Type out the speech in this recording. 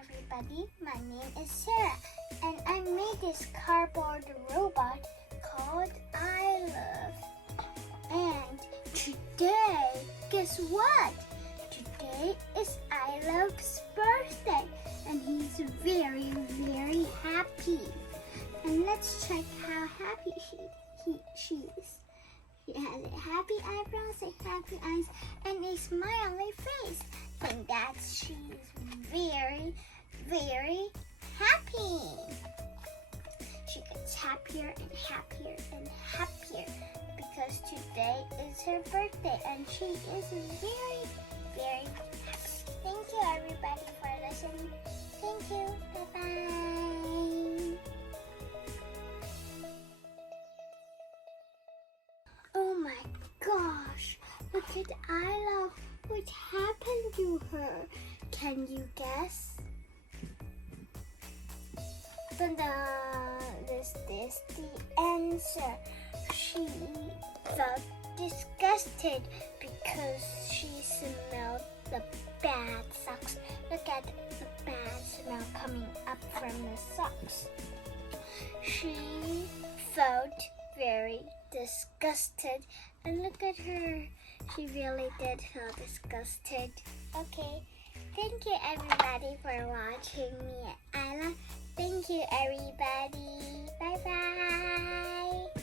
everybody, my name is Sarah and I made this cardboard robot called iLuv. And today, guess what? Today is iLuv's birthday and he's very, very happy. And let's check how happy she is. She has a happy eyebrows, a happy eyes, and a smiley face. And that she's very, very happy. She gets happier and happier and happier because today is her birthday and she is very, very happy. Thank you everybody for listening. Thank you. Bye-bye. Oh my gosh, look at iLuv. What happened to her? Can you guess? This is the answer. She felt disgusted because she smelled the bad socks. Look at the bad smell coming up from the socks. She felt very disgusted, and look at her. She really did feel disgusted. Okay, thank you everybody for watching me. Thank you everybody. Bye bye.